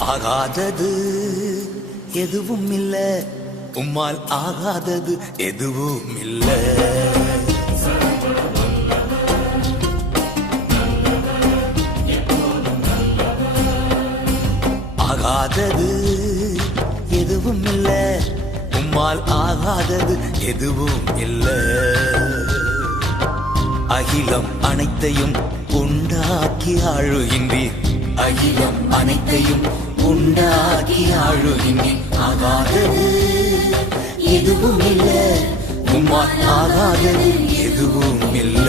ஆகாதது எதுவும் இல்ல, உம்மால் ஆகாதது எதுவும் இல்ல. ஆகாதது எதுவும் இல்ல, உம்மால் ஆகாதது எதுவும் இல்ல. அகிலம் அனைத்தையும் உண்டாக்கி ஆழுகின்றீர், அகிலம் அனைத்தையும் உண்டாக்கி ஆழுகின்றீர். ஆகாதது எதுவும் இல்ல, உம்மால் ஆகாதது எதுவும் இல்ல.